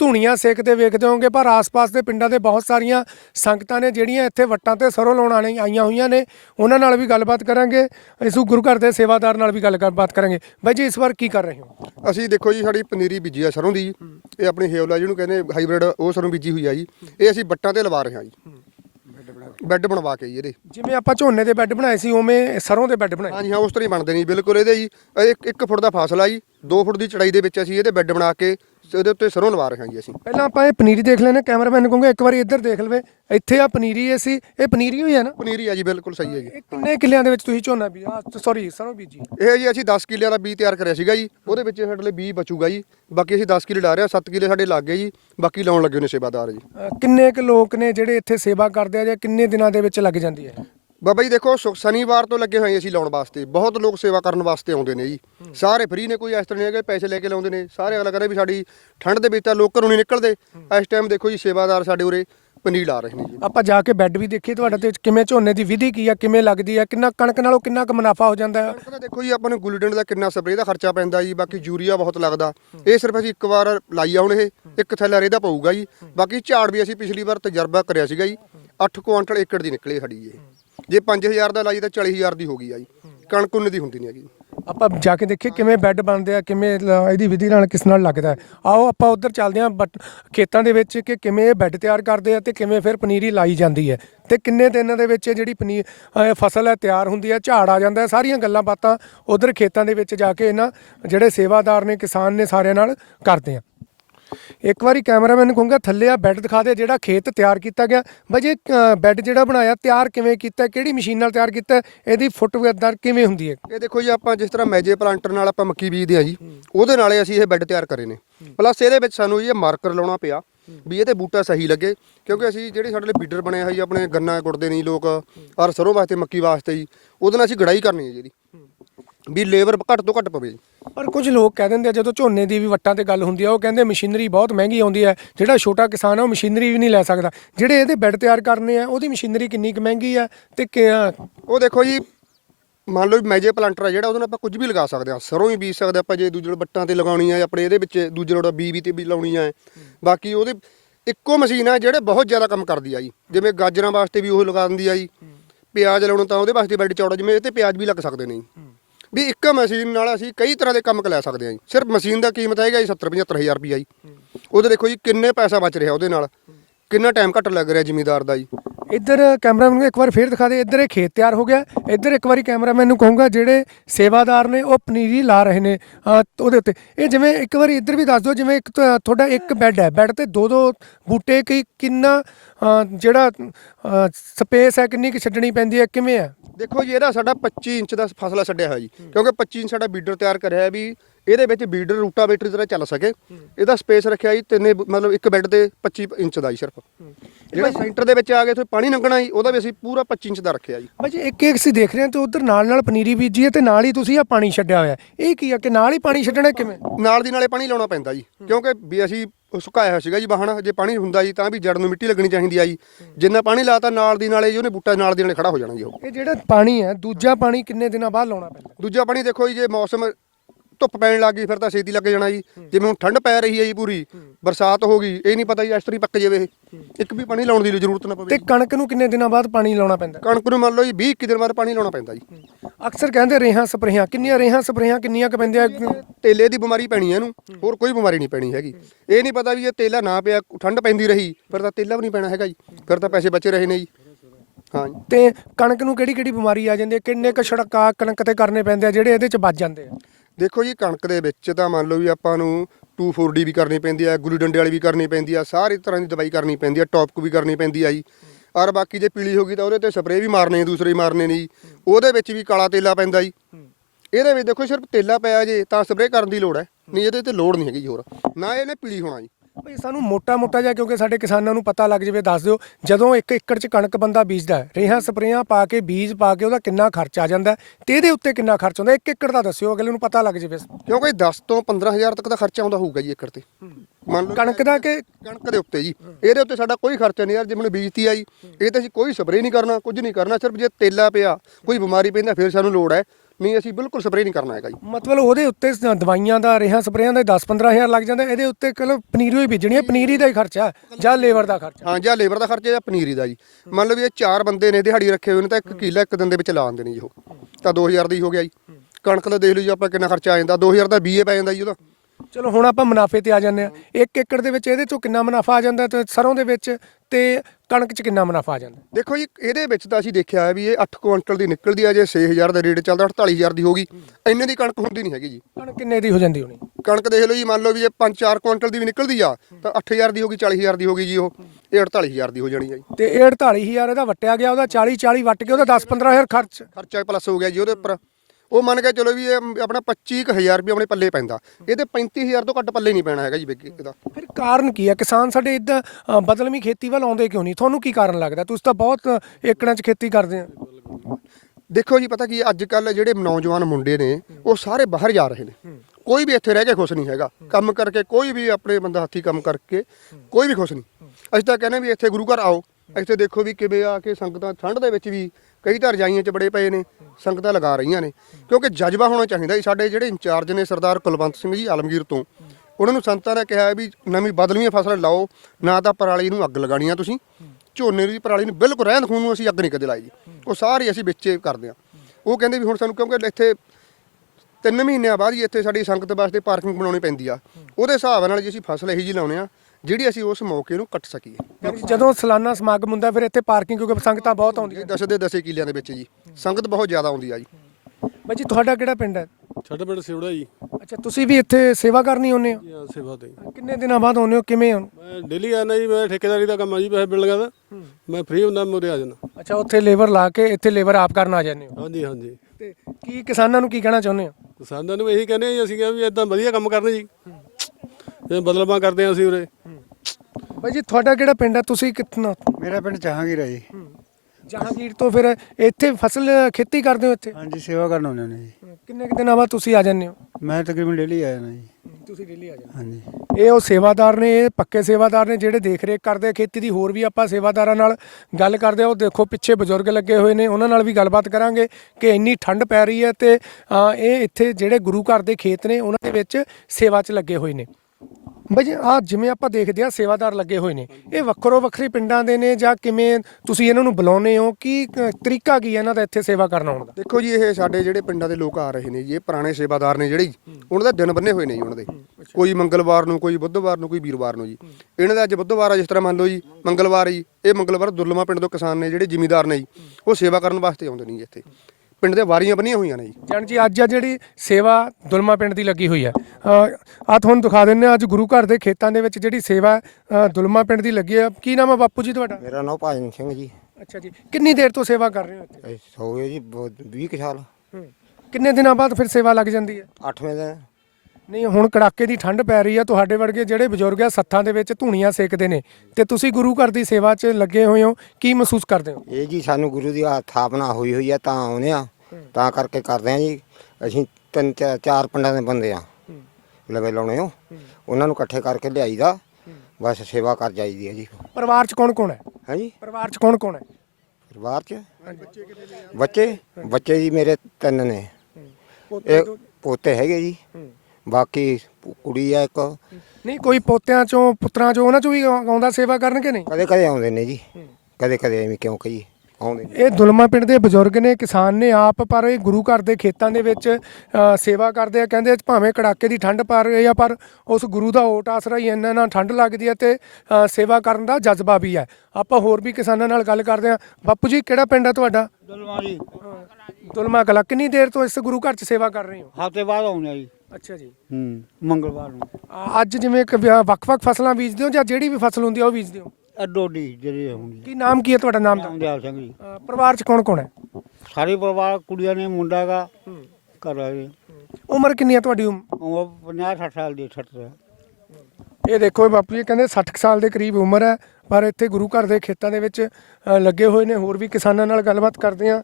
ਧੂਣੀਆਂ ਸੇਕਦੇ ਵੇਖਦੇ ਹੋਵੋਗੇ ਪਰ ਆਸ-ਪਾਸ ਦੇ ਪਿੰਡਾਂ ਦੇ ਬਹੁਤ ਸਾਰੀਆਂ ਸੰਗਤਾਂ ਨੇ ਜਿਹੜੀਆਂ ਇੱਥੇ ਵੱਟਾਂ ਤੇ ਸਰੋਂ ਲਾਉਣ ਆਣੀ ਆਈਆਂ ਹੋਈਆਂ ਨੇ ਉਹਨਾਂ ਨਾਲ ਵੀ ਗੱਲਬਾਤ ਕਰਾਂਗੇ। ਇਸ ਗੁਰੂ ਘਰ ਦੇ ਸੇਵਾਦਾਰ ਨਾਲ ਵੀ ਗੱਲਬਾਤ ਕਰਾਂਗੇ। ਬਾਈ ਜੀ ਇਸ ਵਾਰ ਕੀ ਕਰ ਰਹੇ ਹੋ? ਅਸੀਂ ਦੇਖੋ ਜੀ ਸਾਡੀ ਪਨੀਰੀ ਬੀਜੀ ਆ ਸਰੋਂ ਦੀ। ਇਹ ਆਪਣੀ ਹੇਵਲਾ ਜਿਹਨੂੰ ਕਹਿੰਦੇ ਹਾਈਬ੍ਰਿਡ ਉਹ ਸਰੋਂ ਬੀਜੀ ਹੋਈ ਆ ਜੀ। ਇਹ ਅਸੀਂ ਬੱਟਾਂ ਤੇ ਲਵਾ ਰਹੇ ਹਾਂ ਜੀ। ਬੈੱਡ ਬਣਵਾ ਕੇ ਜੀ ਇਹਦੇ। ਜਿਵੇਂ ਆਪਾਂ ਝੋਨੇ ਦੇ ਬੈੱਡ ਬਣਾਏ ਸੀ ਉਵੇਂ ਸਰੋਂ ਦੇ ਬੈੱਡ ਬਣਾਏ। ਹਾਂਜੀ ਹਾਂ ਉਸ ਤਰ੍ਹਾਂ ਹੀ ਬਣਦੇ ਨਹੀਂ ਬਿਲਕੁਲ ਇਹਦੇ ਜੀ। ਇਹ ਇੱਕ ਇੱਕ ਫੁੱਟ ਦਾ ਫਾਸਲਾ ਜੀ 2 ਫੁੱਟ ਦੀ ਚੜਾਈ ਦੇ ਵਿੱਚ ਅਸੀਂ ਇਹਦੇ ਬੈੱਡ ਬਣਾ ਕੇ ਉਹਦੇ ਉੱਤੇ ਸਰੋਂ ਲਵਾ ਰਹੇ ਹਾਂ ਜੀ ਅਸੀਂ। ਪਹਿਲਾਂ ਆਪਾਂ ਇਹ ਪਨੀਰੀ ਦੇਖ ਲੈਣੇ ਕੈਮਰਾਮੈਨ ਨੂੰ ਕਹੂੰਗਾ ਇੱਕ ਵਾਰੀ ਇੱਧਰ ਦੇਖ ਲਵੇ। ਇੱਥੇ ਆ ਪਨੀਰੀ ਇਹ ਸੀ ਇਹ ਪਨੀਰੀ ਹੋਈ ਹੈ ਨਾ? ਪਨੀਰੀ ਆ ਜੀ ਬਿਲਕੁਲ ਸਹੀ ਹੈ ਜੀ। ਇਹ ਕਿੰਨੇ ਕਿੱਲਿਆਂ ਦੇ ਵਿੱਚ ਤੁਸੀਂ ਝੋਨਾ ਬੀਜਾ ਸੌਰੀ ਸਰੋਂ ਬੀਜੀ। ਇਹ ਜੀ ਅਸੀਂ 10 ਕਿੱਲਿਆਂ ਦਾ ਬੀਜ ਤਿਆਰ ਕਰਿਆ ਸੀਗਾ ਜੀ। ਉਹਦੇ ਵਿੱਚ ਸਾਡੇ ਲਈ ਬੀਜ ਬਚੂਗਾ ਜੀ। ਬਾਕੀ ਅਸੀਂ 10 ਕਿੱਲੇ ਲਾ ਰਹੇ ਹਾਂ 7 ਕਿੱਲੇ ਸਾਡੇ ਲੱਗ ਗਏ ਜੀ। ਬਾਕੀ ਲਾਉਣ ਲੱਗੇ ਨੇ ਸੇਵਾਦਾਰ ਜੀ। ਕਿੰਨੇ ਕੁ ਲੋਕ ਨੇ ਜਿਹੜੇ ਇੱਥੇ ਸੇਵਾ ਕਰਦੇ ਆ ਜਾਂ ਕਿੰਨੇ ਦਿਨਾਂ ਦੇ ਵਿੱਚ ਲੱਗ ਜਾਂਦੀ ਹੈ? ਬਾਬਾ ਜੀ ਦੇਖੋ ਸੁ- ਸ਼ਨੀਵਾਰ ਤੋਂ ਲੱਗੇ ਹੋਏ ਅਸੀਂ ਲਾਉਣ ਵਾਸਤੇ। ਬਹੁਤ ਲੋਕ ਸੇਵਾ ਕਰਨ ਵਾਸਤੇ ਆਉਂਦੇ ਨੇ ਜੀ। ਸਾਰੇ ਫ੍ਰੀ ਨੇ ਕੋਈ ਇਸ ਤਰ੍ਹਾਂ ਨਹੀਂ ਹੈਗੇ ਪੈਸੇ ਲੈ ਕੇ ਲਾਉਂਦੇ ਨੇ। ਸਾਰੇ ਅਗਲਾ ਕਹਿੰਦੇ ਵੀ ਸਾਡੀ ਠੰਡ ਦੇ ਵਿੱਚ ਤਾਂ ਲੋਕ ਘਰੋਂ ਨਹੀਂ ਨਿਕਲਦੇ। ਇਸ ਟਾਈਮ ਦੇਖੋ ਜੀ ਸੇਵਾਦਾਰ ਸਾਡੇ ਉਰੇ ਪਨੀਰ ਲਾ ਰਹੇ ਨੇ ਜੀ। ਆਪਾਂ ਜਾ ਕੇ ਬੈੱਡ ਵੀ ਦੇਖੀਏ ਤੁਹਾਡੇ ਤੇ ਕਿਵੇਂ ਝੋਨੇ ਦੀ ਵਿਧੀ ਕੀ ਆ ਕਿਵੇਂ ਲੱਗਦੀ ਆ ਕਿੰਨਾ ਕਣਕ ਨਾਲੋਂ ਕਿੰਨਾ ਕੁ ਮੁਨਾਫਾ ਹੋ ਜਾਂਦਾ ਹੈ ਕਣਕ ਦਾ ਦੇਖੋ ਜੀ ਆਪਾਂ ਨੂੰ ਗੁਲੀਡੈਂਟ ਦਾ ਕਿੰਨਾ ਸਪਰੇਅ ਦਾ ਖਰਚਾ ਪੈਂਦਾ ਜੀ ਬਾਕੀ ਯੂਰੀਆ ਬਹੁਤ ਲੱਗਦਾ। ਇਹ ਸਿਰਫ ਅਸੀਂ ਇੱਕ ਵਾਰ ਲਾਈ ਆਉਣ ਇਹ ਇੱਕ ਥੈਲਾ ਰੇਦਾ ਪਊਗਾ ਜੀ। ਬਾਕੀ ਝਾੜ ਵੀ ਅਸੀਂ ਪਿਛਲੀ ਵਾਰ ਤਜਰਬਾ ਕਰਿਆ ਸੀਗਾ ਜੀ। 8 ਕੁਆਂਟਲ ਏਕੜ ਦੀ ਨਿਕਲੀ ਸਾਡੀ ਇਹ। ਜੇ 5000 ਦਾ ਲਾਈ ਤਾਂ 40000 ਦੀ ਹੋ ਗਈ ਆ ਜੀ। ਕਣਕ ਉਨੇ ਦੀ ਹੁੰਦੀ ਨਹੀਂ ਹੈਗੀ। ਆਪਾਂ ਜਾ ਕੇ ਦੇਖੀਏ ਕਿਵੇਂ ਬੈੱਡ ਬਣਦੇ ਆ, ਕਿਵੇਂ ਲ- ਇਹਦੀ ਵਿਧੀ ਨਾਲ ਕਿਸ ਨਾਲ ਲੱਗਦਾ। ਹੈ। ਆਓ ਆਪਾਂ ਉਧਰ ਚੱਲਦੇ ਹਾਂ ਬਟ ਖੇਤਾਂ ਦੇ ਵਿੱਚ ਕਿ ਕਿਵੇਂ ਇਹ ਬੈੱਡ ਤਿਆਰ ਕਰਦੇ ਆ ਤੇ ਕਿਵੇਂ ਫਿਰ ਪਨੀਰੀ ਲਾਈ ਜਾਂਦੀ ਹੈ। ਤੇ ਕਿੰਨੇ ਦਿਨਾਂ ਦੇ ਵਿੱਚ ਇਹ ਜਿਹੜੀ ਪਨੀਰ ਅਹ ਫਸਲ ਹੈ ਤਿਆਰ ਹੁੰਦੀ ਹੈ, ਝਾੜ ਆ ਜਾਂਦਾ ਹੈ, ਸਾਰੀਆਂ ਗੱਲਾਂ ਬਾਤਾਂ ਉਧਰ ਖੇਤਾਂ ਦੇ ਵਿੱਚ ਜਾ ਕੇ ਇਹਨਾਂ ਜਿਹੜੇ ਸੇਵਾਦਾਰ ਨੇ, ਕਿਸਾਨ ਨੇ ਸਾਰਿਆਂ ਨਾਲ ਕਰਦੇ ਆ ਇੱਕ ਵਾਰੀ ਕੈਮਰਾਮੈਨ ਨੂੰ ਕਹੂੰਗਾ, ਥੱਲੇ ਆ ਬੈੱਡ ਦਿਖਾ ਦੇ ਜਿਹੜਾ ਖੇਤ ਤਿਆਰ ਕੀਤਾ ਗਿਆ। ਬਾਈ ਜੀ ਬੈੱਡ ਜਿਹੜਾ ਬਣਾਇਆ, ਤਿਆਰ ਕਿਵੇਂ ਕੀਤਾ, ਕਿਹੜੀ ਮਸ਼ੀਨ ਨਾਲ ਤਿਆਰ ਕੀਤਾ, ਇਹਦੀ ਫੁੱਟ ਦਰ ਕਿਵੇਂ ਹੁੰਦੀ ਹੈ? ਇਹ ਦੇਖੋ ਜੀ, ਆਪਾਂ ਜਿਸ ਤਰ੍ਹਾਂ ਮੈਜੇ ਪਲਾਂਟਰ ਨਾਲ ਆਪਾਂ ਮੱਕੀ ਬੀਜਦੇ ਆ ਜੀ, ਉਹਦੇ ਨਾਲੇ ਅਸੀਂ ਇਹ ਬੈੱਡ ਤਿਆਰ ਕਰੇ ਨੇ। ਪਲੱਸ ਇਹਦੇ ਵਿੱਚ ਸਾਨੂੰ ਇਹ ਮਾਰਕਰ ਲਾਉਣਾ ਪਿਆ ਵੀ ਇਹ ਤੇ ਬੂਟਾ ਸਹੀ ਲੱਗੇ, ਕਿਉਂਕਿ ਅਸੀਂ ਜਿਹੜੇ ਸਾਡੇ ਲਈ ਬੀਡਰ ਬਣਿਆ ਹੋਈ ਆਪਣੇ ਗੰਨਾ ਗੁੱਡਦੇ ਨਹੀਂ ਲੋਕ ਔਰ ਸਰੋਂ ਵਾਸਤੇ, ਮੱਕੀ ਵਾਸਤੇ ਜੀ, ਉਹਦੇ ਨਾਲ ਅਸੀਂ ਗੜਾਈ ਕਰਨੀ ਹੈ ਜੀ ਵੀ ਲੇਬਰ ਘੱਟ ਤੋਂ ਘੱਟ ਪਵੇ। ਪਰ ਕੁਝ ਲੋਕ ਕਹਿ ਦਿੰਦੇ ਆ ਜਦੋਂ ਝੋਨੇ ਦੀ ਵੀ ਵੱਟਾਂ ਤੇ ਗੱਲ ਹੁੰਦੀ ਆ ਉਹ ਕਹਿੰਦੇ ਮਸ਼ੀਨਰੀ ਬਹੁਤ ਮਹਿੰਗੀ ਆਉਂਦੀ ਹੈ ਜਿਹੜਾ ਛੋਟਾ ਕਿਸਾਨ ਆ ਉਹ ਮਸ਼ੀਨਰੀ ਵੀ ਨਹੀਂ ਲੈ ਸਕਦਾ। ਜਿਹੜੇ ਇਹਦੇ ਬੈੱਡ ਤਿਆਰ ਕਰਨੇ ਆ ਉਹਦੀ ਮਸ਼ੀਨਰੀ ਕਿੰਨੀ ਕੁ ਮਹਿੰਗੀ ਆ ਤੇ ਕਿ- ਉਹ ਦੇਖੋ ਜੀ ਮੰਨ ਲਓ ਮੈਜੇ ਪਲਾਂਟਰ ਆ ਜਿਹੜਾ ਉਹਦੇ ਨਾਲ ਆਪਾਂ ਕੁਝ ਵੀ ਲਗਾ ਸਕਦੇ ਆ ਸਰੋਂ ਹੀ ਬੀਜ ਸਕਦੇ ਆਪਾਂ ਜੇ ਦੂਜੇ ਬੱਟਾਂ ਤੇ ਲਗਾਉਣੀ ਆ ਆਪਣੇ ਇਹਦੇ ਵਿੱਚ ਦੂਜੇ ਲੋੜਾ ਬੀ ਵੀ ਤੇ ਵੀ ਲਾਉਣੀ ਆ। ਬਾਕੀ ਉਹਦੇ ਇੱਕੋ ਮਸ਼ੀਨ ਆ ਜਿਹੜੇ ਬਹੁਤ ਜ਼ਿਆਦਾ ਕੰਮ ਕਰਦੀ ਆ ਜੀ। ਜਿਵੇਂ ਗਾਜਰਾਂ ਵਾਸਤੇ ਵੀ ਉਹ ਲਗਾ ਦਿੰਦੀ ਆ ਜੀ। ਪਿਆਜ਼ ਲਾਉਣ ਤਾਂ ਉਹਦੇ ਵਾਸਤੇ ਬੈਡ ਚੌੜਾ ਜਿਵੇਂ ਇਹ ਤੇ ਪਿਆਜ਼ ਵੀ ਲੱਗ ਸਕਦੇ ਨੇ ਜੀ। ਵੀ ਇੱਕ ਮਸ਼ੀਨ ਨਾਲ ਅਸੀਂ ਕਈ ਤਰ੍ਹਾਂ ਦੇ ਕੰਮ ਲੈ ਸਕਦੇ ਆ ਜੀ। ਸਿਰਫ ਮਸ਼ੀਨ ਦਾ ਕੀਮਤ ਹੈਗਾ ਜੀ 70 75000 ਰੁਪਈਆ ਜੀ। ਉਹਦੇ ਦੇਖੋ ਜੀ ਕਿੰਨੇ ਪੈਸਾ ਬਚ ਰਿਹਾ ਉਹਦੇ ਨਾਲ। ਕਿੰਨਾ ਟਾਈਮ ਘੱਟ ਲੱਗ ਰਿਹਾ ਜ਼ਿਮੀਦਾਰ ਦਾ ਜੀ। ਇੱਧਰ ਕੈਮਰਾਮੈਨ ਨੂੰ ਇੱਕ ਵਾਰ ਫੇਰ ਦਿਖਾ ਦੇ ਇੱਧਰ ਇਹ ਖੇਤ ਤਿਆਰ ਹੋ ਗਿਆ। ਇੱਧਰ ਇੱਕ ਵਾਰੀ ਕੈਮਰਾਮੈਨ ਨੂੰ ਕਹੂੰਗਾ ਜਿਹੜੇ ਸੇਵਾਦਾਰ ਨੇ ਉਹ ਪਨੀਰੀ ਲਾ ਰਹੇ ਨੇ ਉਹਦੇ ਉੱਤੇ। ਇਹ ਜਿਵੇਂ ਇੱਕ ਵਾਰੀ ਇੱਧਰ ਵੀ ਦੱਸ ਦਿਓ ਜਿਵੇਂ ਇੱਕ ਤੁਹਾ- ਤੁਹਾਡਾ ਇੱਕ ਬੈੱਡ ਹੈ। ਬੈੱਡ ਤੇ ਦੋ ਦੋ ਬੂਟੇ ਕੀ ਕਿੰਨਾ ਜਿਹੜਾ ਸਪੇਸ ਹੈ ਕਿੰਨੀ ਕੁ ਛੱਡਣੀ ਪੈਂਦੀ ਹੈ ਕਿਵੇਂ ਹੈ? ਦੇਖੋ ਜੀ ਇਹਦਾ ਸਾਡਾ 25 ਇੰਚ ਦਾ ਫਸਲਾ ਛੱਡਿਆ ਹੋਇਆ ਜੀ। ਕਿਉਂਕਿ 25 ਇੰਚ ਸਾਡਾ ਬੀਡਰ ਤਿਆਰ ਕਰਿਆ ਹੈ ਵੀ ਇਹਦੇ ਵਿੱਚ ਬੀਡਰ ਰੂਟਾਵੇਟਰ ਦੀ ਤਰ੍ਹਾਂ ਚੱਲ ਸਕੇ। ਇਹਦਾ ਸਪੇਸ ਰੱਖਿਆ ਜੀ ਤਿੰਨੇ ਮਤਲਬ ਇੱਕ ਬੈੱਡ ਤੇ 25 ਇੰਚ ਦਾ ਜੀ ਸਿਰਫ। ਜਿਹੜਾ ਸੈਂਟਰ ਦੇ ਵਿੱਚ ਆ ਕੇ ਇੱਥੇ ਪਾਣੀ ਲੰਘਣਾ ਜੀ ਉਹਦਾ ਵੀ ਅਸੀਂ ਪੂਰਾ 25 ਇੰਚ ਦਾ ਰੱਖਿਆ ਜੀ। ਭਾਜੀ ਇੱਕ ਇੱਕ ਸੀ ਦੇਖ ਰਹੇ ਹਾਂ ਤੇ ਉਧਰ ਨਾਲ ਨਾਲ ਪਨੀਰੀ ਬੀਜੀ ਹੈ ਤੇ ਨਾਲ ਹੀ ਤੁਸੀਂ ਆ ਪਾਣੀ ਛੱਡਿਆ ਹੋਇਆ। ਇਹ ਕੀ ਆ ਕਿ ਨਾਲ ਹੀ ਪਾਣੀ ਛੱਡਣਾ ਕਿਵੇਂ? ਨਾਲ ਦੀ ਨਾਲੇ ਪਾਣੀ ਲਾਉਣਾ ਪੈਂਦਾ ਜੀ ਕਿਉਂਕਿ ਵੀ ਅਸੀਂ ਸੁਕਾਇਆ ਹੋਇਆ ਸੀਗਾ ਜੀ ਵਾਹਣ ਜੇ ਪਾਣੀ ਹੁੰਦਾ ਜੀ ਤਾਂ ਵੀ ਜੜ ਨੂੰ ਮਿੱਟੀ ਲੱਗਣੀ ਚਾਹੀਦੀ ਆ ਜੀ। ਜਿੰਨਾ ਪਾਣੀ ਲਾਤਾ ਨਾਲ ਦੀ ਨਾਲੇ ਜੀ ਉਹਨੇ ਬੂਟਾ ਨਾਲ ਦੀ ਨਾਲੇ ਖੜਾ ਹੋ ਜਾਣਾ ਜੀ ਉਹ। ਇਹ ਜਿਹੜਾ ਪਾਣੀ ਹੈ ਦੂਜਾ ਪਾਣੀ ਕਿੰਨੇ ਦਿਨਾਂ ਬਾਅਦ ਲਾਉਣਾ ਪੈਂਦਾ? ਦੂਜਾ ਪਾਣੀ ਦੇਖੋ ਜੀ ਜੇ ਮੌਸਮ ਧੁੱਪ ਪੈਣ ਲੱਗ ਗਈ ਫਿਰ ਤਾਂ ਛੇਤੀ ਲੱਗ ਜਾਣਾ ਜੀ। ਜਿਵੇਂ ਹੁਣ ਠੰਡ ਪੈ ਰਹੀ ਹੈ ਜੀ ਪੂਰੀ ਬਰਸਾਤ ਹੋ ਗਈ ਇਹ ਨਹੀਂ ਪਤਾ ਜੀ ਅਸਤਰੀ ਪੱਕ ਜਾਵੇ ਇਹ। ਇੱਕ ਵੀ ਪਾਣੀ ਲਾਉਣ ਦੀ ਜ਼ਰੂਰਤ ਨਾ ਪਵੇ ਤੇ ਕਣਕ ਨੂੰ ਕਿੰਨੇ ਦਿਨਾਂ ਬਾਅਦ ਪਾਣੀ ਲਾਉਣਾ ਪੈਂਦਾ? ਕਣਕ ਨੂੰ ਮੰਨ ਲਓ ਜੀ 20 21 ਦਿਨ ਬਾਅਦ ਪਾਣੀ ਲਾਉਣਾ ਪੈਂਦਾ ਜੀ। ਅਕਸਰ ਕਹਿੰਦੇ ਰੇਹਾਂ ਸਪਰੇਹਾਂ ਕਿੰਨੀਆਂ ਰੇਹਾਂ ਸਪਰੇਹਾਂ ਕਿੰਨੀਆਂ ਕੁ ਪੈਂਦੀਆਂ? ਤੇਲੇ ਦੀ ਬਿਮਾਰੀ ਪੈਣੀ ਹੈ ਇਹਨੂੰ ਹੋਰ ਕੋਈ ਬਿਮਾਰੀ ਨਹੀਂ ਪੈਣੀ ਹੈਗੀ। ਇਹ ਨਹੀਂ ਪਤਾ ਵੀ ਇਹ ਤੇਲਾ ਨਾ ਪਿਆ ਠੰਡ ਪੈਂਦੀ ਰਹੀ ਫਿਰ ਤਾਂ ਤੇਲਾ ਵੀ ਨਹੀਂ ਪੈਣਾ ਹੈਗਾ ਜੀ। ਫਿਰ ਤਾਂ ਪੈਸੇ ਬਚੇ ਰਹੇ ਨੇ ਜੀ। ਹਾਂ ਤੇ ਕਣਕ ਨੂੰ ਕਿਹੜੀ ਕਿਹੜੀ ਬਿਮਾਰੀ ਆ ਜਾਂਦੀ ਹੈ? ਕਿੰਨੇ ਕੁ ਛੜਕਾ ਕਣਕ ਤੇ ਕਰਨੇ ਪੈਂਦੇ ਆ ਜਿਹੜੇ ਇਹਦੇ ਚ ਵੱਜ ਜਾਂਦੇ ਆ? ਦੇਖੋ ਜੀ ਕਣਕ ਦੇ ਵਿੱਚ ਤਾਂ ਮੰਨ ਲਓ ਵੀ ਆਪਾਂ ਨੂੰ 2,4-D ਵੀ ਕਰਨੀ ਪੈਂਦੀ ਹੈ ਗੁੱਲੀ ਡੰਡੇ ਵਾਲੀ ਵੀ ਕਰਨੀ ਪੈਂਦੀ ਆ ਸਾਰੀ ਤਰ੍ਹਾਂ ਦੀ ਦਵਾਈ ਕਰਨੀ ਪੈਂਦੀ ਆ ਟੌਪਕ ਵੀ ਕਰਨੀ ਪੈਂਦੀ ਆ ਜੀ। ਔਰ ਬਾਕੀ ਜੇ ਪੀਲੀ ਹੋ ਗਈ ਤਾਂ ਉਹਦੇ ਤੇ ਸਪਰੇਅ ਵੀ ਮਾਰਨੇ ਦੂਸਰੇ ਹੀ ਮਾਰਨੇ ਨੇ ਜੀ। ਉਹਦੇ ਵਿੱਚ ਵੀ ਕਾਲਾ ਤੇਲਾ ਪੈਂਦਾ ਜੀ। ਇਹਦੇ ਵਿੱਚ ਦੇਖੋ ਸਿਰਫ ਤੇਲਾ ਪਿਆ ਜੇ ਤਾਂ ਸਪਰੇਅ ਕਰਨ ਦੀ ਲੋੜ ਹੈ ਨਹੀਂ ਇਹਦੇ ਤੇ ਲੋੜ ਨਹੀਂ ਹੈਗੀ ਜੀ ਹੋਰ। ਨਾ ਇਹਨੇ ਪੀਲੀ ਹੋਣਾ ਜੀ। ਭਈ ਸਾਨੂੰ ਮੋਟਾ ਮੋਟਾ ਜਿਹਾ ਕਿਉਂਕਿ ਸਾਡੇ ਕਿਸਾਨਾਂ ਨੂੰ ਪਤਾ ਲੱਗ ਜਾਵੇ ਦੱਸ ਦਿਓ। ਜਦੋਂ ਇੱਕ ਏਕੜ ਚ ਕਣਕ ਬੰਦਾ ਬੀਜਦਾ ਹੈ, ਰੇਹਾਂ ਸਪਰੇਆਂ ਪਾ ਕੇ ਬੀਜ ਪਾ ਕੇ ਉਹਦਾ ਕਿੰਨਾ ਖਰਚ ਆ ਜਾਂਦਾ ਤੇ ਇਹਦੇ ਉੱਤੇ ਕਿੰਨਾ ਖਰਚ ਹੁੰਦਾ ਇੱਕ ਏਕੜ ਦਾ ਦੱਸਿਓ ਅਗਲੇ ਨੂੰ ਪਤਾ ਲੱਗ ਜਾਵੇ। ਕਿਉਂਕਿ 10 ਤੋਂ 15000 ਤੱਕ ਦਾ ਖਰਚਾ ਆਉਂਦਾ ਹੋਊਗਾ ਜੀ ਏਕੜ ਤੇ। ਮੰਨ ਲਓ ਕਣਕ ਦਾ ਕਿ ਕਣਕ ਦੇ ਉੱਤੇ ਜੀ। ਇਹਦੇ ਉੱਤੇ ਸਾਡਾ ਕੋਈ ਖਰਚਾ ਨਹੀਂ ਯਾਰ ਜੇ ਮੈਨੂੰ ਬੀਜਤੀ ਆਈ ਇਹ ਤੇ ਅਸੀਂ ਕੋਈ ਸਪਰੇਅ ਨਹੀਂ ਕਰਨਾ ਕੁਝ ਨਹੀਂ ਕਰਨਾ ਸਿਰਫ ਜੇ ਤੇਲਾ ਪਿਆ ਕੋਈ ਬਿਮਾਰੀ ਪੈਂਦਾ ਫਿਰ ਸਾਨੂੰ ਲੋੜ ਹੈ। ਨਹੀਂ ਅਸੀਂ ਬਿਲਕੁਲ ਸਪਰੇਅ ਨਹੀਂ ਕਰਨਾ ਹੈਗਾ ਜੀ। ਮਤਲਬ ਉਹਦੇ ਉੱਤੇ ਸ- ਦਵਾਈਆਂ ਦਾ ਰੇਹਾਂ ਸਪਰੇਆਂ ਦਾ 10-15000 ਲੱਗ ਜਾਂਦਾ ਇਹਦੇ ਉੱਤੇ ਕੱਲ ਪਨੀਰੀ ਹੀ ਬੀਜਣੀ ਹੈ ਪਨੀਰੀ ਦਾ ਹੀ ਖਰਚਾ ਜਾਂ ਲੇਬਰ ਦਾ ਖਰਚਾ ਹਾਂ। ਜਾਂ ਲੇਬਰ ਦਾ ਖਰਚਾ ਜਾਂ ਪਨੀਰੀ ਦਾ ਜੀ। ਮੰਨ ਲਓ ਵੀ ਇਹ ਚਾਰ ਬੰਦੇ ਨੇ ਦਿਹਾੜੀ ਰੱਖੇ ਹੋਏ ਨੇ ਤਾਂ ਇੱਕ ਕਿੱਲਾ ਇੱਕ ਦਿਨ ਦੇ ਵਿੱਚ ਲਾ ਦਿੰਦੇ ਨੇ ਜੀ ਉਹ। ਤਾਂ 2000 ਦਾ ਹੀ ਹੋ ਗਿਆ ਜੀ। ਕਣਕ ਦਾ ਦੇਖ ਲਓ ਜੀ ਆਪਾਂ ਕਿੰਨਾ ਖਰਚਾ ਆ ਜਾਂਦਾ। 2000 ਦਾ ਬੀਏ ਪੈ ਜਾਂਦਾ ਜੀ ਉਹਦਾ। ਚਲੋ ਹੁਣ ਆਪਾਂ ਮੁਨਾਫੇ ਤੇ ਆ ਜਾਂਦੇ ਆ ਇੱਕ ਏਕੜ ਦੇ ਵਿੱਚ ਇਹਦੇ ਚੋਂ ਕਿੰਨਾ ਮੁਨਾਫਾ ਆ ਜਾਂਦਾ ਤੇ ਸਰੋਂ ਦੇ ਵਿੱਚ ਤੇ ਕਣਕ 'ਚ ਕਿੰਨਾ ਮੁਨਾਫਾ ਆ ਜਾਂਦਾ? ਦੇਖੋ ਜੀ ਇਹਦੇ ਵਿੱਚ ਤਾਂ ਅਸੀਂ ਦੇਖਿਆ ਹੈ ਵੀ ਇਹ 8 ਕੁਇੰਟਲ ਦੀ ਨਿਕਲਦੀ ਆ ਜੇ 6000 ਦਾ ਰੇਟ ਚੱਲਦਾ 48000 ਦੀ ਹੋਗੀ ਇੰਨੇ ਦੀ ਕਣਕ ਹੁੰਦੀ ਨਹੀਂ ਹੈਗੀ ਜੀ। ਕਣਕ ਕਿੰਨੇ ਦੀ ਹੋ ਜਾਂਦੀ ਹੋਣੀ? ਕਣਕ ਦੇਖ ਲਓ ਜੀ ਮੰਨ ਲਓ ਵੀ ਇਹ 5-4 ਕੁਇੰਟਲ ਦੀ ਵੀ ਨਿਕਲਦੀ ਆ ਤਾਂ 8000 ਦੀ ਹੋਗੀ 40000 ਦੀ ਹੋਗੀ ਜੀ ਉਹ। ਇਹ 48000 ਦੀ ਹੋ ਜਾਣੀ ਆ ਜੀ। ਤੇ ਇਹ 48000 ਇਹਦਾ ਵਟਿਆ ਗਿਆ ਉਹਦਾ 40 40 ਵੱਟ ਕੇ ਉਹਦਾ 10 15000 ਖਰਚ। ਖਰਚਾ ਪਲੱਸ ਹੋ ਗਿਆ ਜੀ ਉਹਦੇ ਉੱਪਰ। ਉਹ ਮੰਨ ਕੇ ਚਲੋ ਵੀ ਇਹ ਆਪਣਾ 25000 ਰੁਪਏ ਆਪਣੇ ਪੱਲੇ ਪੈਂਦਾ। ਇਹਦੇ 35000 ਤੋਂ ਘੱਟ ਪੱਲੇ ਨਹੀਂ ਪੈਣਾ ਹੈਗਾ ਜੀ ਬਿੱਗੇ ਇਹਦਾ ਫਿਰ ਕਾਰਨ ਕੀ ਹੈ ਕਿਸਾਨ ਸਾਡੇ ਇਦਾਂ ਬਦਲਵੀਂ ਖੇਤੀ ਵੱਲ ਆਉਂਦੇ ਕਿਉਂ ਨਹੀਂ? ਤੁਹਾਨੂੰ ਕੀ ਕਾਰਨ ਲੱਗਦਾ? ਤੁਸੀਂ ਤਾਂ ਬਹੁਤ ਏਕੜਾਂ 'ਚ ਖੇਤੀ ਕਰਦੇ ਆ। ਦੇਖੋ ਜੀ ਪਤਾ ਕੀ ਅੱਜ ਕੱਲ ਜਿਹੜੇ ਨੌਜਵਾਨ ਮੁੰਡੇ ਨੇ ਉਹ ਸਾਰੇ ਬਾਹਰ ਜਾ ਰਹੇ ਨੇ। ਕੋਈ ਵੀ ਇੱਥੇ ਰਹਿ ਕੇ ਖੁਸ਼ ਨਹੀਂ ਹੈਗਾ। ਕੰਮ ਕਰਕੇ ਕੋਈ ਵੀ ਆਪਣੇ ਬੰਦਾ ਹੱਥੀ ਕੰਮ ਕਰਕੇ ਕੋਈ ਵੀ ਖੁਸ਼ ਨਹੀਂ। ਅਸੀਂ ਤਾਂ ਕਹਿੰਦੇ ਵੀ ਇੱਥੇ ਗੁਰੂ ਘਰ ਆਓ। ਇੱਥੇ ਦੇਖੋ ਵੀ ਕਿਵੇਂ ਆ ਕੇ ਸੰਗਤਾਂ ਠੰਡ ਦੇ ਵਿੱਚ ਵੀ ਕਈ ਤਾਂ ਰਜਾਈਆਂ 'ਚ ਬੜੇ ਪਏ ਨੇ, ਸੰਗਤਾਂ ਲਗਾ ਰਹੀਆਂ ਨੇ। ਕਿਉਂਕਿ ਜਜ਼ਬਾ ਹੋਣਾ ਚਾਹੀਦਾ ਜੀ, ਸਾਡੇ ਜਿਹੜੇ ਇੰਚਾਰਜ ਨੇ ਸਰਦਾਰ ਕੁਲਵੰਤ ਸਿੰਘ ਜੀ ਆਲਮਗੀਰ ਤੋਂ, ਉਹਨਾਂ ਨੂੰ ਸੰਤਾਂ ਨੇ ਕਿਹਾ ਵੀ ਨਵੀਂ ਬਦਲਵੀਂ ਫਸਲਾਂ ਲਾਓ, ਨਾ ਤਾਂ ਪਰਾਲੀ ਨੂੰ ਅੱਗ ਲਗਾਣੀ ਆ ਤੁਸੀਂ, ਝੋਨੇ ਦੀ ਪਰਾਲੀ ਨੂੰ ਬਿਲਕੁਲ ਰਹਿੰਦ ਖੂਨ ਨੂੰ ਅਸੀਂ ਅੱਗ ਨਹੀਂ ਕਦੇ ਲਾਈ ਜੀ। ਉਹ ਸਾਰੀ ਅਸੀਂ ਵਿੱਚੇ ਕਰਦੇ ਆ ਉਹ ਕਹਿੰਦੇ ਵੀ ਹੁਣ ਸਾਨੂੰ ਕਿਉਂਕਿ ਇੱਥੇ ਤਿੰਨ ਮਹੀਨਿਆਂ ਬਾਅਦ ਹੀ ਇੱਥੇ ਸਾਡੀ ਸੰਗਤ ਵਾਸਤੇ ਪਾਰਕਿੰਗ ਬਣਾਉਣੀ ਪੈਂਦੀ ਆ। ਉਹਦੇ ਹਿਸਾਬ ਨਾਲ ਜੀ ਅਸੀਂ ਫਸਲ ਇਹੀ ਜੀ ਲਾਉਣੇ ਆ ਜਿਹੜੀ ਅਸੀਂ ਉਸ ਮੌਕੇ ਨੂੰ ਕੱਟ ਸਕੀਏ। ਜਦੋਂ ਸਾਲਾਨਾ ਸਮਾਗਮ ਹੁੰਦਾ ਫਿਰ ਇੱਥੇ ਪਾਰਕਿੰਗ ਕਿਉਂਕਿ ਸੰਗਤਾਂ ਬਹੁਤ ਆਉਂਦੀਆਂ ਇਹ ਦਸ ਦੇ ਦਸੇ ਕਿੱਲਿਆਂ ਦੇ ਵਿੱਚ ਜੀ। ਸੰਗਤ ਬਹੁਤ ਜ਼ਿਆਦਾ ਆਉਂਦੀ ਆ ਜੀ। ਬਾਈ ਜੀ ਤੁਹਾਡਾ ਕਿਹੜਾ ਪਿੰਡ ਹੈ? ਸਾਡਾ ਪਿੰਡ ਸਿਵੜਾ ਜੀ। ਅੱਛਾ ਤੁਸੀਂ ਵੀ ਇੱਥੇ ਸੇਵਾ ਕਰਨੀ ਆਉਂਦੇ ਹੋ? ਜੀ ਹਾਂ, ਸੇਵਾ ਤੇ। ਕਿੰਨੇ ਦਿਨਾਂ ਬਾਅਦ ਆਉਂਦੇ ਹੋ? ਕਿਵੇਂ ਹੋ? ਮੈਂ ਡੇਲੀ ਆਉਂਦਾ ਜੀ ਮੈਂ ਠੇਕੇਦਾਰੀ ਦਾ ਕੰਮ ਆ ਜੀ ਪੈਸੇ ਬਿਲਡਿੰਗਾਂ ਦਾ ਮੈਂ ਫ੍ਰੀ ਹੁੰਦਾ ਮੁਰੇ ਆ ਜਾਂਦਾ। ਅੱਛਾ ਉੱਥੇ ਲੇਬਰ ਲਾ ਕੇ ਇੱਥੇ ਲੇਬਰ ਆਪ ਕਰਨ ਆ ਜਾਂਦੇ ਹੋ? ਹਾਂਜੀ ਹਾਂਜੀ। ਤੇ ਕੀ ਕਿਸਾਨਾਂ ਨੂੰ ਕੀ ਕਹਿਣਾ ਚਾਹੁੰਦੇ ਹੋ? ਕਿਸਾਨਾਂ ਨੂੰ ਇਹੀ ਕਹਿੰਦੇ ਆ ਜੀ ਅਸੀਂ ਕਿਹਾ ਵੀ ਇਦਾਂ ਵਧੀਆ ਕੰਮ ਕਰਨਾ ਜੀ। ਜੇ ਬਦਲਵਾ ਕਰਦੇ ਆ ਅਸੀਂ ਉਰੇ। ਬਾਈ ਜੀ ਤੁਹਾਡਾ ਕਿਹੜਾ ਪਿੰਡ ਹੈ ਤੁਸੀਂ ਕਿੱਥੋਂ? ਮੇਰਾ ਪਿੰਡ ਜਹਾਂਗੀਰ ਹੈ ਜੀ। ਜਹਾਂਗੀਰ ਤੋਂ ਫਿਰ ਇੱਥੇ ਫਸਲ ਖੇਤੀ ਕਰਦੇ ਹੋ ਇੱਥੇ? ਹਾਂਜੀ ਸੇਵਾ ਕਰਨ ਆਉਂਦੇ ਨੇ ਜੀ। ਕਿੰਨੇ ਕੁ ਦਿਨਾਂ ਬਾਅਦ ਤੁਸੀਂ ਆ ਜਾਂਦੇ ਹੋ? ਮੈਂ ਤਕਰੀਬਨ ਡੇਲੀ ਆਇਆ ਨਾ ਜੀ। ਤੁਸੀਂ ਡੇਲੀ ਆ ਜਾਂਦੇ ਹਾਂਜੀ। ਇਹ ਉਹ ਸੇਵਾਦਾਰ ਨੇ ਇਹ ਪੱਕੇ ਸੇਵਾਦਾਰ ਨੇ ਜਿਹੜੇ ਦੇਖ ਰੇਖ ਕਰਦੇ ਆ ਖੇਤੀ ਦੀ। ਹੋਰ ਵੀ ਆਪਾਂ ਸੇਵਾਦਾਰਾਂ ਨਾਲ ਗੱਲ ਕਰਦੇ ਆ ਉਹ ਦੇਖੋ ਪਿੱਛੇ ਬਜ਼ੁਰਗ ਲੱਗੇ ਹੋਏ ਨੇ ਉਹਨਾਂ ਨਾਲ ਵੀ ਗੱਲਬਾਤ ਕਰਾਂਗੇ ਕਿ ਇੰਨੀ ਠੰਡ ਪੈ ਰਹੀ ਹੈ ਤੇ ਅ, ਇਹ ਇੱਥੇ ਜਿਹੜੇ ਗੁਰੂ ਘਰ ਦੇ ਖੇਤ ਨੇ ਉਹਨਾਂ ਦੇ ਵਿੱਚ ਸੇਵਾ 'ਚ ਲੱਗੇ ਹੋਏ ਨੇ। ਬਾਈ ਜੀ ਆ ਜਿਵੇਂ ਆਪਾਂ ਦੇਖਦੇ ਆ ਸੇਵਾਦਾਰ ਲੱਗੇ ਹੋਏ ਨੇ ਇਹ ਵੱਖਰੋ ਵੱਖਰੀ ਪਿੰਡਾਂ ਦੇ ਨੇ ਜਾਂ ਕਿਵੇਂ ਤੁਸੀਂ ਇਹਨਾਂ ਨੂੰ ਬੁਲਾਉਂਦੇ ਹੋ? ਕੀ ਤਰੀਕਾ ਕੀ ਹੈ ਇਹਨਾਂ ਦਾ ਇੱਥੇ ਸੇਵਾ ਕਰਨ ਆਉਣ ਦਾ? ਦੇਖੋ ਜੀ ਇਹ ਸਾਡੇ ਜਿਹੜੇ ਪਿੰਡਾਂ ਦੇ ਲੋਕ ਆ ਰਹੇ ਨੇ ਜੀ ਇਹ ਪੁਰਾਣੇ ਸੇਵਾਦਾਰ ਨੇ ਜਿਹੜੇ ਜੀ, ਉਹਨਾਂ ਦਾ ਦਿਨ ਬੰਨੇ ਹੋਏ ਨੇ ਜੀ ਉਹਨਾਂ ਦੇ। ਕੋਈ ਮੰਗਲਵਾਰ ਨੂੰ ਕੋਈ ਬੁੱਧਵਾਰ ਨੂੰ ਕੋਈ ਵੀਰਵਾਰ ਨੂੰ ਜੀ। ਇਹਨਾਂ ਦਾ ਅੱਜ ਬੁੱਧਵਾਰ ਆ ਜਿਸ ਤਰ੍ਹਾਂ ਮੰਨ ਲਓ ਜੀ ਮੰਗਲਵਾਰ ਜੀ ਇਹ ਮੰਗਲਵਾਰ ਦੁਰਲਮਾ ਪਿੰਡ ਤੋਂ ਕਿਸਾਨ ਨੇ ਜਿਹੜੇ ਜ਼ਿਮੀਦਾਰ ਨੇ ਜੀ ਉਹ ਸੇਵਾ ਕਰਨ ਵਾਸਤੇ ਆਉਂਦੇ ਨੇ ਜੀ ਇੱਥੇ। ਪਿੰਡ ਦੇ ਵਾਰੀਆਂ ਬੰਨੀਆਂ ਹੋਈਆਂ ਨੇ ਜੀ। ਜਾਨ ਜੀ ਅੱਜ ਆ ਜਿਹੜੀ ਸੇਵਾ ਦੁਲਮਾ ਪਿੰਡ ਦੀ ਲੱਗੀ ਹੋਈ ਹੈ। ਆ ਤੁਹਾਨੂੰ ਦਿਖਾ ਦਿੰਦੇ ਆ ਅੱਜ ਗੁਰੂ ਘਰ ਦੇ ਖੇਤਾਂ ਦੇ ਵਿੱਚ ਜਿਹੜੀ ਸੇਵਾ ਅ, ਦੁਲਮਾ ਪਿੰਡ ਦੀ ਲੱਗੀ ਹੈ। ਕੀ ਨਾਮ ਹੈ ਬਾਪੂ ਜੀ ਤੁਹਾਡਾ? ਮੇਰਾ ਨਾਮ ਭਾਜਨ ਸਿੰਘ ਜੀ। ਅੱਛਾ ਜੀ ਕਿੰਨੀ ਦੇਰ ਤੋਂ ਸੇਵਾ ਕਰ ਰਹੇ ਹੋ ਇੱਥੇ? ਹੋ ਗਏ ਜੀ ਬਹੁਤ- 20 ਕੁ ਸਾਲ। ਕਿੰਨੇ ਦਿਨਾਂ ਬਾਅਦ ਫਿਰ ਸੇਵਾ ਲੱਗ ਜਾਂਦੀ ਹੈ? 8ਵੇਂ ਦਿਨ। ਨਹੀਂ ਹੁਣ ਕੜਾਕੇ ਦੀ ਠੰਡ ਪੈ ਰਹੀ ਆ ਤੁਹਾਡੇ ਵਰਗੇ ਜਿਹੜੇ ਬਜ਼ੁਰਗ ਆ ਸੱਥਾਂ ਦੇ ਵਿੱਚ ਧੂਣੀਆਂ ਸੇਕਦੇ ਨੇ। ਤੇ ਤੁਸੀਂ ਗੁਰੂ ਘਰ ਦੀ ਸੇਵਾ 'ਚ ਲੱਗੇ ਹੋਏ ਹੋ ਕੀ ਮਹਿਸੂਸ ਕਰਦੇ ਹੋ? ਇਹ ਜੀ ਸਾਨੂੰ ਗੁਰੂ ਦੀ ਆ ਥਾਪਨਾ ਹੋਈ ਹੋਈ ਆ ਤਾਂ ਆਉਨੇ ਆ ਤਾਂ ਕਰਕੇ ਕਰਦੇ ਆ ਜੀ। ਅਸੀਂ ਤਿੰਨ ਚਾ- ਚਾਰ ਪਿੰਡਾਂ ਦੇ ਬੰਦੇ ਆ। ਲਵੇ ਲਾਉਣੇ ਹੋ। ਉਹਨਾਂ ਨੂੰ ਇਕੱਠੇ ਕਰਕੇ ਲਿਆਈਦਾ। ਬਸ ਸੇਵਾ ਕਰ ਜਾਈਦੀ ਹੈ ਜੀ। ਪਰਿਵਾਰ 'ਚ ਕੌਣ ਕੌਣ ਹੈ? ਹਾਂਜੀ ਪਰਿਵਾਰ 'ਚ ਕੌਣ ਕੌਣ ਹੈ? ਪਰਿਵਾਰ ਚ? ਬੱਚੇ? ਬੱਚੇ ਜੀ ਮੇਰੇ ਤਿੰਨ ਨੇ। ਇਹ ਪੋਤੇ ਹੈਗੇ ਜੀ। ਬਾਕੀ ਕੁੜੀ ਆ ਇੱਕ। ਨਹੀਂ ਕੋਈ ਪੋਤਿਆਂ 'ਚੋਂ ਪੁੱਤਰਾਂ 'ਚੋਂ ਉਹਨਾਂ 'ਚੋਂ ਵੀ ਆਉ- ਆਉਂਦਾ ਸੇਵਾ ਕਰਨ ਕਿ ਨਹੀਂ? ਕਦੇ ਕਦੇ ਆਉਂਦੇ ਨੇ ਜੀ। ਕਦੇ ਕਦੇ ਐਵੇਂ ਕਿਉਂ ਕਹੀ ਆਉਂਦੇ ਨੇ। ਇਹ ਦੁਲਮਾ ਪਿੰਡ ਦੇ ਬਜ਼ੁਰਗ ਨੇ ਕਿਸਾਨ ਨੇ ਆਪ ਪਰ ਇਹ ਗੁਰੂ ਘਰ ਦੇ ਖੇਤਾਂ ਦੇ ਵਿੱਚ ਅ, ਸੇਵਾ ਕਰਦੇ ਆ। ਕਹਿੰਦੇ ਭਾਵੇਂ ਕੜਾਕੇ ਦੀ ਠੰਡ ਪੈ ਰਹੀ ਆ ਪਰ ਉਸ ਗੁਰੂ ਦਾ ਓਟ ਆਸਰਾ ਹੀ ਇੰਨਾ ਨਾਲ ਠੰਡ ਲੱਗਦੀ ਹੈ ਤੇ ਅ, ਸੇਵਾ ਕਰਨ ਦਾ ਜਜ਼ਬਾ ਵੀ ਹੈ ਆਪਾਂ ਹੋਰ ਵੀ ਕਿਸਾਨਾਂ ਨਾਲ ਗੱਲ ਕਰਦੇ ਆ। ਬਾਪੂ ਜੀ ਕਿਹੜਾ ਪਿੰਡ ਹੈ ਤੁਹਾਡਾ? ਦਲਵਾ ਜੀ। ਦੁਲਮਾ ਕਲਾ ਕਿੰਨੀ ਦੇਰ ਤੋਂ ਇਸ ਗੁਰੂ ਘਰ 'ਚ ਸੇਵਾ ਕਰ ਰਹੇ ਹੋ? ਹਫ਼ਤੇ ਬਾਅਦ ਆਉਂਦੇ ਆ ਜੀ। ਅੱਛਾ ਜੀ। ਹੂੰ ਮੰਗਲਵਾਰ ਨੂੰ। ਅ, ਅੱਜ ਜਿਵੇਂ ਕਿ ਵੱਖ-ਵੱਖ ਫਸਲਾਂ ਬੀਜਦੇ ਹੋ ਜਾਂ ਜਿਹੜੀ ਵੀ ਫਸਲ ਹੁੰਦੀ ਆ ਉਹ ਬੀਜਦੇ ਹੋ? ਅਡੋਡੀ ਜਿਹੜੇ ਹੁੰਦੀ ਕੀ ਨਾਮ ਕੀ ਹੈ ਤੁਹਾਡਾ? ਨਾਮ ਦਾ ਨਾਮਦਿਆਲ ਸਿੰਘ ਜੀ। ਅ, ਪਰਿਵਾਰ 'ਚ ਕੌਣ ਕੌਣ ਹੈ? ਸਾਰੇ ਪਰਿਵਾਰ ਕੁੜੀਆਂ ਨੇ ਮੁੰਡਾ ਗਾ ਘਰ ਵਾਲੇ ਉਮਰ ਕਿੰਨੀ ਹੈ ਤੁਹਾਡੀ ਉਮ- ਉਹ 50 60 ਸਾਲ ਦੀ 60 ਇਹ ਦੇਖੋ ਇਹ ਬਾਪੂ ਜੀ ਕਹਿੰਦੇ 60 ਕੁ ਸਾਲ ਦੇ ਕਰੀਬ ਉਮਰ ਹੈ। ਪਰ ਇੱਥੇ ਗੁਰੂ ਘਰ ਦੇ ਖੇਤਾਂ ਦੇ ਵਿੱਚ ਅ, ਲੱਗੇ ਹੋਏ ਨੇ ਹੋਰ ਵੀ ਕਿਸਾਨਾਂ ਨਾਲ ਗੱਲਬਾਤ ਕਰਦੇ ਆ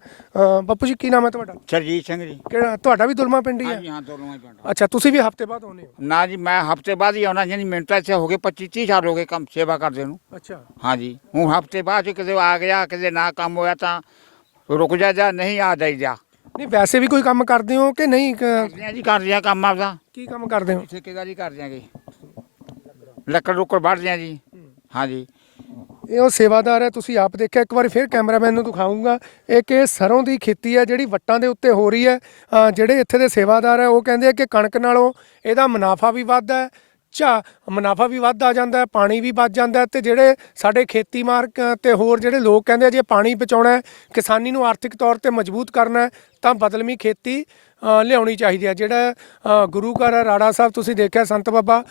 ਬਾਪੂ ਜੀ ਕੀ ਨਾਮ ਹੈ ਤੁਹਾਡਾ? ਸਰਜੀਤ ਸਿੰਘ ਜੀ। ਕਿਹੜਾ ਤੁਹਾਡਾ ਵੀ ਦੁਲਮਾ ਪਿੰਡ ਹੀ ਹੈ? ਹਾਂਜੀ ਹਾਂ ਦੋਨੋਂ ਹੀ ਪਿੰਡ। ਅੱਛਾ ਤੁਸੀਂ ਵੀ ਹਫ਼ਤੇ ਬਾਅਦ ਆਉਂਦੇ ਹੋ? ਨਾ ਜੀ ਮੈਂ ਹਫ਼ਤੇ ਬਾਅਦ ਹੀ ਆਉਣਾ ਯਾਨੀ ਮਿੰਟਾਂ 'ਚ ਹੋ ਗਏ 25 30 ਸਾਲ ਹੋ ਗਏ ਕੰਮ ਸੇਵਾ ਕਰਦੇ ਨੂੰ। ਅੱਛਾ। ਹਾਂਜੀ ਹੁਣ ਹਫ਼ਤੇ ਬਾਅਦ 'ਚ ਕਿਤੇ ਆ ਗਿਆ ਕਿਤੇ ਨਾ ਕੰਮ ਹੋਇਆ ਤਾਂ ਰੁਕ ਜਾ ਜਾ ਨਹੀਂ ਆ ਜਾਈ ਜਾ। ਨਹੀਂ ਵੈਸੇ ਵੀ ਕੋਈ ਕੰਮ ਕਰਦੇ ਹੋ ਕਿ ਨਹੀਂ ਕ- ਕਰਦੇ ਜੀ ਕਰਦੇ ਆ ਕੰਮ ਆਪਦਾ। ਕੀ ਕੰਮ ਕਰਦੇ ਹੋ? ਠੇਕੇਦਾਰੀ ਕਰ ਦਿਆਂਗੇ ਲੱਕੜ ਲੁੱਕੜ ਵੱਢ ਦਿਆਂ ਜੀ। ਹਾਂਜੀ। ਇਹ ਉਹ ਸੇਵਾਦਾਰ ਹੈ, ਤੁਸੀਂ ਆਪ ਦੇਖਿਆ, ਇੱਕ ਵਾਰੀ ਫਿਰ ਕੈਮਰਾਮੈਨ ਨੂੰ ਦਿਖਾਉਂਗਾ ਇਹ ਕਿ ਸਰੋਂ ਦੀ ਖੇਤੀ ਹੈ, ਜਿਹੜੀ ਵੱਟਾਂ ਦੇ ਉੱਤੇ ਹੋ ਰਹੀ ਹੈ। ਜਿਹੜੇ ਇੱਥੇ ਦੇ ਸੇਵਾਦਾਰ ਹੈ, ਉਹ ਕਹਿੰਦੇ ਆ ਕਿ ਕਣਕ ਨਾਲੋਂ ਇਹਦਾ ਮੁਨਾਫਾ ਵੀ ਵੱਧਦਾ ਹੈ। ਚਾ ਮੁਨਾਫਾ ਵੀ ਵੱਧ ਆ ਜਾਂਦਾ ਪਾਣੀ ਵੀ ਵੱਧ ਜਾਂਦਾ ਹੈ, ਤੇ ਜਿਹੜੇ ਸਾਡੇ ਖੇਤੀ ਮਾਰਕ ਤੇ ਹੋਰ ਜਿਹੜੇ ਲੋਕ ਕਹਿੰਦੇ ਆ, ਜੇ ਪਾਣੀ ਬਚਾਉਣਾ ਕਿਸਾਨੀ ਨੂੰ ਆਰਥਿਕ ਤੌਰ ਤੇ ਮਜ਼ਬੂਤ ਕਰਨਾ ਤਾਂ ਬਦਲਵੀਂ ਖੇਤੀ ਲਿਆਉਣੀ ਚਾਹੀਦੀ ਹੈ। ਜਿਹੜਾ ਗੁਰੂ ਘਰ ਰਾੜਾ ਸਾਹਿਬ, ਤੁਸੀਂ ਦੇਖਿਆ ਸੰਤ ਬਾਬਾ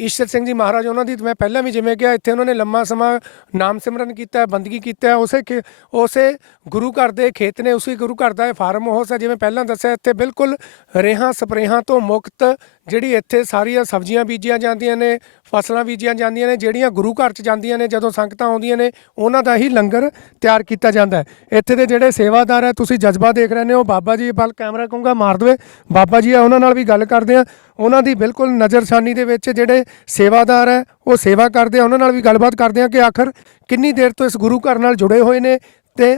ਈਸ਼ਰ ਸਿੰਘ ਜੀ ਮਹਾਰਾਜ, ਉਹਨਾਂ ਦੀ ਮੈਂ ਪਹਿਲਾਂ ਵੀ ਜਿਵੇਂ ਕਿਹਾ, ਇੱਥੇ ਉਹਨਾਂ ਨੇ ਲੰਮਾ ਸਮਾਂ ਨਾਮ ਸਿਮਰਨ ਕੀਤਾ ਹੈ ਬੰਦਗੀ ਕੀਤਾ ਹੈ। ਉਸੇ ਖੇ- ਉਸੇ ਗੁਰੂ ਘਰ ਦੇ ਖੇਤ ਨੇ, ਉਸੇ ਗੁਰੂ ਘਰ ਦਾ ਇਹ ਫਾਰਮ ਹਾਊਸ ਹੈ, ਜਿਵੇਂ ਪਹਿਲਾਂ ਦੱਸਿਆ, ਇੱਥੇ ਬਿਲਕੁਲ ਰੇਹਾਂ ਸਪਰੇਹਾਂ ਤੋਂ ਮੁਕਤ ਜਿਹੜੀ ਇੱਥੇ ਸਾਰੀਆਂ ਸਬਜ਼ੀਆਂ ਬੀਜੀਆਂ ਜਾਂਦੀਆਂ ਨੇ, ਫਸਲਾਂ ਬੀਜੀਆਂ ਜਾਂਦੀਆਂ ਨੇ, ਜਿਹੜੀਆਂ ਗੁਰੂ ਘਰ 'ਚ ਜਾਂਦੀਆਂ ਨੇ, ਜਦੋਂ ਸੰਗਤਾਂ ਆਉਂਦੀਆਂ ਨੇ, ਉਹਨਾਂ ਦਾ ਹੀ ਲੰਗਰ ਤਿਆਰ ਕੀਤਾ ਜਾਂਦਾ ਹੈ। ਇੱਥੇ ਦੇ ਜਿਹੜੇ ਸੇਵਾਦਾਰ ਹੈ, ਤੁਸੀਂ ਜਜ਼ਬਾ ਦੇਖ ਰਹੇ ਨੇ, ਉਹ ਬਾਬਾ ਜੀ ਵੱਲ ਕੈਮਰਾ ਕਹੂੰਗਾ, ਮਾਰ ਦੇਵੇ। ਬਾਬਾ ਜੀ ਆ, ਉਹਨਾਂ ਨਾਲ ਵੀ ਗੱਲ ਕਰਦੇ ਆ ਉਹਨਾਂ ਦੀ ਬਿਲਕੁਲ ਨਜ਼ਰਸਾਨੀ ਦੇ ਵਿੱਚ ਜਿਹੜੇ ਸੇਵਾਦਾਰ ਹੈ, ਉਹ ਸੇਵਾ ਕਰਦੇ ਆ। ਉਹਨਾਂ ਨਾਲ ਵੀ ਗੱਲਬਾਤ ਕਰਦੇ ਆ ਕਿ ਆਖਰ ਕਿੰਨੀ ਦੇਰ ਤੋਂ ਇਸ ਗੁਰੂ ਘਰ ਨਾਲ ਜੁੜੇ ਹੋਏ ਨੇ ਤੇ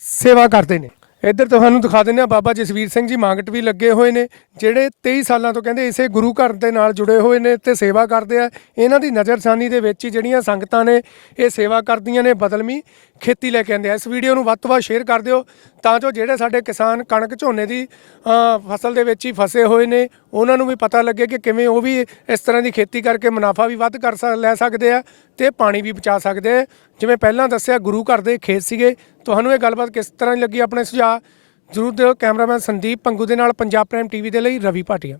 ਸੇਵਾ ਕਰਦੇ ਨੇ। ਇੱਧਰ ਤੁਹਾਨੂੰ ਦਿਖਾ ਦਿੰਦੇ ਆ ਬਾਬਾ ਜਸਵੀਰ ਸਿੰਘ ਜੀ ਮਾਂਗਟ ਵੀ ਲੱਗੇ ਹੋਏ ਨੇ, ਜਿਹੜੇ 23 ਸਾਲਾਂ ਤੋਂ ਕਹਿੰਦੇ ਇਸੇ ਗੁਰੂ ਘਰ ਦੇ ਨਾਲ ਜੁੜੇ ਹੋਏ ਨੇ ਤੇ ਸੇਵਾ ਕਰਦੇ ਆ। ਇਹਨਾਂ ਦੀ ਨਜ਼ਰਸਾਨੀ ਦੇ ਵਿੱਚ ਹੀ ਜਿਹੜੀਆਂ ਸੰਗਤਾਂ ਨੇ, ਇਹ ਸੇਵਾ ਕਰਦੀਆਂ ਨੇ ਬਦਲਮੀ ਖੇਤੀ ਲੈ ਕੇ ਆਉਂਦੇ ਆ। ਇਸ ਵੀਡੀਓ ਨੂੰ ਵੱਧ ਤੋਂ ਵੱਧ ਸ਼ੇਅਰ ਕਰ ਦਿਓ ਤਾਂ ਜੋ ਜਿਹੜੇ ਸਾਡੇ ਕਿਸਾਨ ਕਣਕ ਝੋਨੇ ਦੀ ਫਸਲ ਦੇ ਵਿੱਚ ਹੀ ਫਸੇ ਹੋਏ ਨੇ, ਉਹਨਾਂ ਨੂੰ ਵੀ ਪਤਾ ਲੱਗੇ ਕਿ ਕਿਵੇਂ ਉਹ ਵੀ ਇਸ ਤਰ੍ਹਾਂ ਦੀ ਖੇਤੀ ਕਰਕੇ ਮੁਨਾਫਾ ਵੀ ਵੱਧ ਕਰ ਸਕ- ਲੈ ਸਕਦੇ ਆ ਤੇ ਪਾਣੀ ਵੀ ਬਚਾ ਸਕਦੇ ਆ। ਜਿਵੇਂ ਪਹਿਲਾਂ ਦੱਸਿਆ, ਗੁਰੂ ਘਰ ਦੇ ਖੇਤ ਸੀਗੇ। ਤੁਹਾਨੂੰ ਇਹ ਗੱਲਬਾਤ ਕਿਸ ਤਰ੍ਹਾਂ ਦੀ ਲੱਗੀ? ਆਪਣੇ ਸੁਝਾਅ ਜ਼ਰੂਰ ਦਿਓ। ਕੈਮਰਾਮੈਨ ਸੰਦੀਪ ਪੰਗੂ ਦੇ ਨਾਲ ਪੰਜਾਬ ਪ੍ਰਾਈਮ ਟੀਵੀ ਦੇ ਲਈ ਰਵੀ ਭਾਟੀਆ।